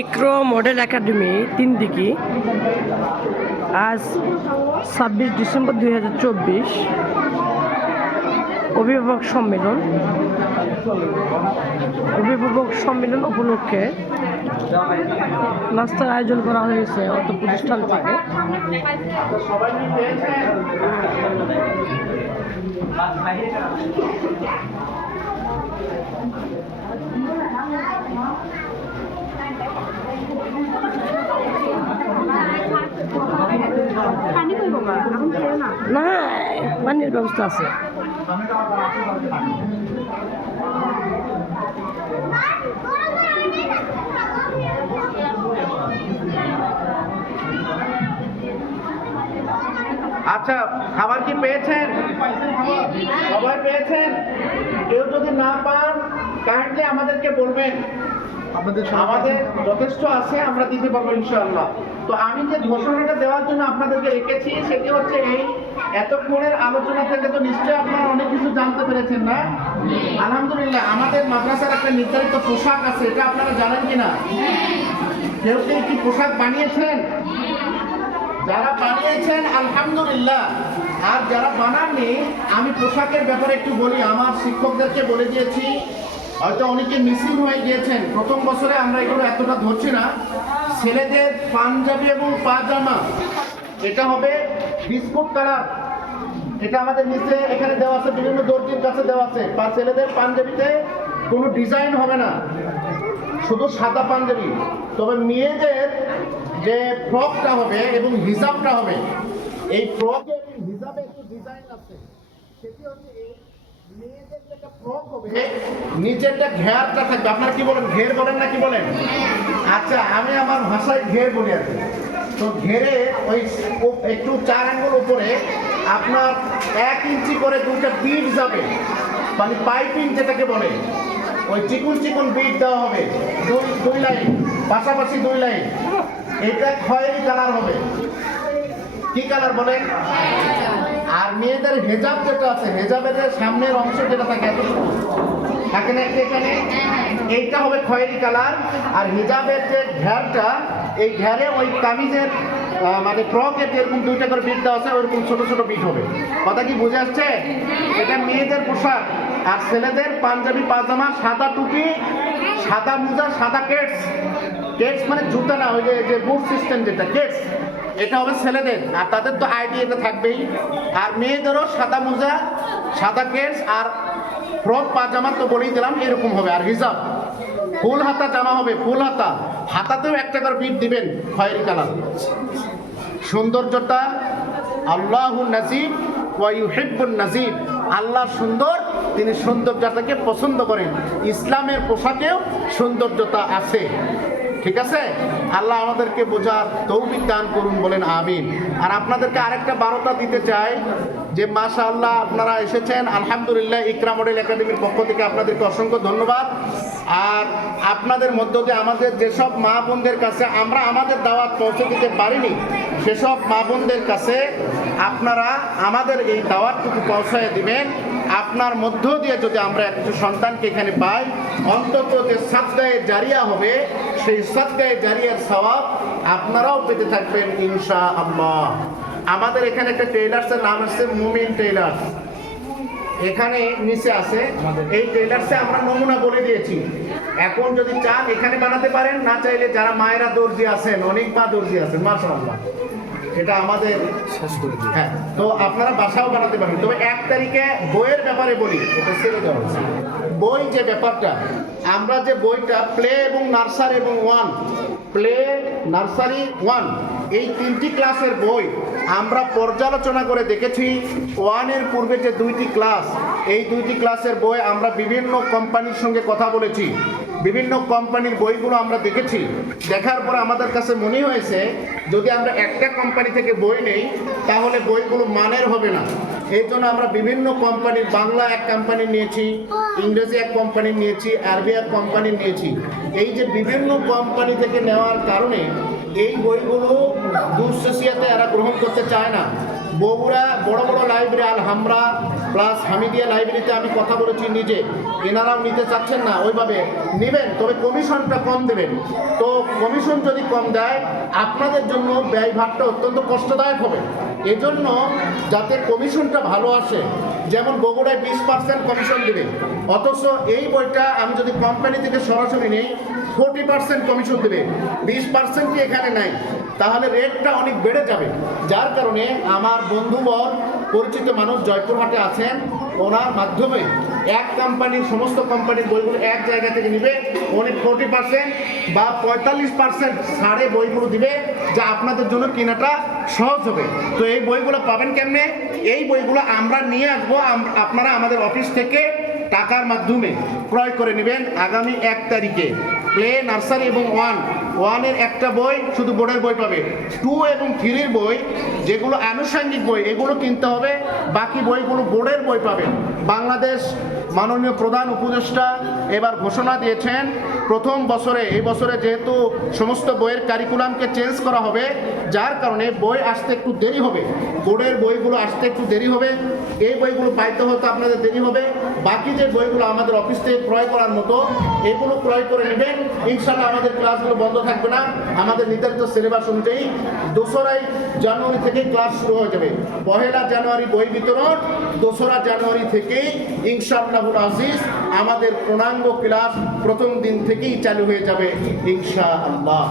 ইক্রো model academy তিন দিকে আজ ছাব্বিশ ডিসেম্বর দুই চব্বিশ। অভিভাবক সম্মেলন। অভিভাবক সম্মেলন উপলক্ষে নাস্তার আয়োজন করা হয়েছে অত প্রতিষ্ঠান থেকে। পানি করব মা এখন খেয়ে না না পানির ব্যবস্থা আছে আচ্ছা খাবার কি পেয়েছেন? সবাই পেয়েছেন? কেউ যদি না পান কাইন্ডলি আমাদেরকে বলবেন। আপনাদের আমাদের যথেষ্ট আছে আমরা দিতে পারব ইনশাআল্লাহ। তো আমি যে ঘোষণাটা দেওয়ার জন্য আপনাদেরকে রেখেছি সেটি হচ্ছে এই এতক্ষণের আলোচনা থেকে তো নিশ্চয়ই আপনারা অনেক কিছু জানতে পেরেছেন না? আলহামদুলিল্লাহ আমাদের মাদ্রাসার একটা নির্ধারিত পোশাক আছে এটা আপনারা জানেন কিনা? কেউ কেউ কি পোশাক বানিয়েছেন? যারা বানিয়েছেন, আলহামদুলিল্লাহ। আর যারা বানাননি, আমি পোশাকের ব্যাপারে একটু বলি, আমার শিক্ষকদেরকে বলে দিয়েছি, হয়তো অনেকে মিসিং হয়ে গিয়েছেন। প্রথম বছরে আমরা এগুলো এতটা ধরছি না। ছেলেদের পাঞ্জাবি এবং পাজামা এটা হবে বিস্কুট কালার। এটা আমাদের নিচে এখানে দেওয়া আছে, বিভিন্ন দর্জির কাছে দেওয়া আছে। বা ছেলেদের পাঞ্জাবিতে কোনো ডিজাইন হবে না। শুধু সাদা পাঞ্জাবি। তবে মেয়েদের যে ফ্রকটা হবে এবং হিজাবটা হবে এই ফ্রকে এবং হিজাবে একটু ডিজাইন আছে। সেটি হচ্ছে এই একটা ফ্রক হবে নিচেরটা ঘেরটা থাকবে আপনারা কি বলেন ঘের বলেন না কি বলেন? আচ্ছা আমি আমার ভাষায় ঘের বলি আর তো ঘেরে ওই একটু চার আঙ্গুল উপরে আপনার এক ইঞ্চি করে দুইটা বিট যাবে। মানে পাইপিং যেটাকে বলে ওই চিকুন চিকুন বিট দেওয়া হবে। দুই দুই লাইন পাশাপাশি দুই লাইন। এটা খয়েরি কালার হবে। কি কালার বলেন? আর মেয়েদের হেজাব যেটা আছে হেজাবের সামনের অংশ যেটা থাকে এতটুকু থাকে না এখানে? এইটা হবে খয়েরি কালার। আর হিজাবের যে ঘেরটা এই ঘেরে ওই কামিজের মানে ফ্রকের যেরকম দুইটা করে বিট দেওয়া আছে ওইরকম ছোটো ছোটো বিট হবে। কথা কি বুঝে আসছে? এটা মেয়েদের পোশাক, আর ছেলেদের পাঞ্জাবি, পাজামা, সাদা টুপি, সাদা মোজা, সাদা কেটস কেটস মানে জুতা না, ওই যে বুট সিস্টেম যেটা কেটস এটা হবে ছেলেদের। আর তাদের তো আইডি এটা থাকবেই। আর মেয়েদেরও সাদা মোজা, সাদা কেটস আর ফ্রক পাজামা তো বলেই দিলাম, এরকম হবে। আর হিজাব, ফুল হাতা জামা হবে, ফুল হাতা। হাতাতেও একটা করে বিট দিবেন, খয়েরি কালার। সৌন্দর্যটা আল্লাহ নাজিব ওয়াইহিব্বুন নাজিব। আল্লাহ সুন্দর, তিনি সৌন্দর্যতাকে পছন্দ করেন। ইসলামের পোশাকেও সৌন্দর্যতা আছে। ঠিক আছে? আল্লাহ আমাদেরকে বোঝার তৌফিক দান করুন বলেন, আমিন। আর আপনাদেরকে আরেকটা বারোটা দিতে চাই, যে মাশা আল্লাহ আপনারা এসেছেন, আলহামদুলিল্লাহ, ইকরা মডেল একাডেমির পক্ষ থেকে আপনাদেরকে অসংখ্য ধন্যবাদ। আর আপনাদের মধ্য দিয়ে আমাদের যেসব মা বোনদের কাছে আমরা আমাদের দাওয়াত পৌঁছে দিতে পারিনি, সেসব মা বোনদের কাছে আপনারা আমাদের এই দাওয়াতটুকু পৌঁছায় দিবেন। আপনার মধ্য দিয়ে যদি আমরা একটু সন্তানকে এখানে পাই, অন্তত যে সাতগায়ে জারিয়া হবে, সেই সাতগায়ে জারিয়ার সওয়াব আপনারাও পেতে থাকবেন ইনশা আল্লাহ আমাদের এখানে একটা টেইলার্সের নাম আছে মুমিন টেইলার্স এখানে নিচে আছে, এই টেইলার্সে আমরা নমুনা বলে দিয়েছি। এখন যদি চান এখানে বানাতে পারেন না চাইলে যারা মায়েরা দর্জি আছেন অনেক মা দর্জি আছেন মাশাআল্লাহ। এটা আমাদের শেষ করে দিই। হ্যাঁ তো আপনারা বাসাও বানাতে পারেন। তবে এক তারিখে বইয়ের ব্যাপারে বলি। এটা ছেড়ে দেওয়া বই যে ব্যাপারটা আমরা যে বইটা প্লে এবং নার্সারি এবং ওয়ান প্লে নার্সারি ওয়ান এই তিনটি ক্লাসের বই আমরা পর্যালোচনা করে দেখেছি। ওয়ানের পূর্বে যে দুইটি ক্লাস এই দুইটি ক্লাসের বই আমরা বিভিন্ন কোম্পানির সঙ্গে কথা বলেছি। বিভিন্ন কোম্পানির বইগুলো আমরা দেখেছি। দেখার পর আমাদের কাছে মনে হয়েছে, যদি আমরা একটা কোম্পানি থেকে বই নেই, তাহলে বইগুলো মানের হবে না। এই জন্য আমরা বিভিন্ন কোম্পানির, বাংলা এক কোম্পানি নিয়েছি, ইংরেজি এক কোম্পানি নিয়েছি, আরবি এক কোম্পানি নিয়েছি। এই যে বিভিন্ন কোম্পানি থেকে নেওয়ার কারণে এই বইগুলো দুঃশিয়াতে এরা গ্রহণ করতে চায় না। বগুড়া, বড় বড় লাইব্রেরি আল হামরা প্লাস হামিদিয়া লাইব্রেরিতে আমি কথা বলেছি নিজে। এনারাও নিতে চাচ্ছেন না, ওইভাবে নেবেন, তবে কমিশনটা কম দেবেন। তো কমিশন যদি কম দেয়, আপনাদের জন্য ব্যয়ভারটা অত্যন্ত কষ্টদায়ক হবে। এজন্য যাতে কমিশনটা ভালো আসে, যেমন বগুড়ায় বিশ পার্সেন্ট কমিশন দেবে, অথচ এই বইটা আমি যদি কোম্পানি থেকে সরাসরি নেই ফোর্টি পার্সেন্ট কমিশন দেবে, বিশ পার্সেন্ট এখানে নাই? তাহলে রেটটা অনেক বেড়ে যাবে। যার কারণে আমার বন্ধুবর পরিচিত মানুষ জয়পুরহাটে আছেন, ওনার মাধ্যমে এক কোম্পানির সমস্ত কোম্পানির বইগুলো এক জায়গা থেকে নিবে, উনি ফোর্টি পার্সেন্ট বা পঁয়তাল্লিশ পার্সেন্ট ছাড়ে বইগুলো দিবে, যা আপনাদের জন্য কেনাটা সহজ হবে। তো এই বইগুলো পাবেন কেমনে? এই বইগুলো আমরা নিয়ে আসব আপনারা আমাদের অফিস থেকে টাকার মাধ্যমে ক্রয় করে নেবেন আগামী এক তারিখে। প্লে, নার্সারি এবং ওয়ান ওয়ানের একটা বই শুধু বোর্ডের বই পাবে। টু এবং থ্রির বই, যেগুলো আনুষঙ্গিক বই, এগুলো কিনতে হবে। বাকি বইগুলো বোর্ডের বই পাবে। বাংলাদেশ মাননীয় প্রধান উপদেষ্টা এবার ঘোষণা দিয়েছেন প্রথম বছরে, এই বছরে যেহেতু সমস্ত বইয়ের কারিকুলামকে চেঞ্জ করা হবে, যার কারণে বই আসতে একটু দেরি হবে। বোর্ডের বইগুলো আসতে একটু দেরি হবে। এই বইগুলো পাইতে হতে আপনাদের দেরি হবে। বাকি যে বইগুলো আমাদের অফিস থেকে ক্রয় করার মতো, এগুলো ক্রয় করে নেবেন। ইনশাল্লাহ আমাদের ক্লাসগুলো বন্ধ থাকবে না। আমাদের নির্ধারিত সিলেবাস অনুযায়ী দোসরাই জানুয়ারি থেকে ক্লাস শুরু হয়ে যাবে। পহেলা জানুয়ারি বই বিতরণ, দোসরা জানুয়ারি থেকেই ইনশাআল্লাহুল আজিজ আমাদের পূর্ণাঙ্গ ক্লাস প্রথম দিন থেকেই চালু হয়ে যাবে ইনশাআল্লাহ।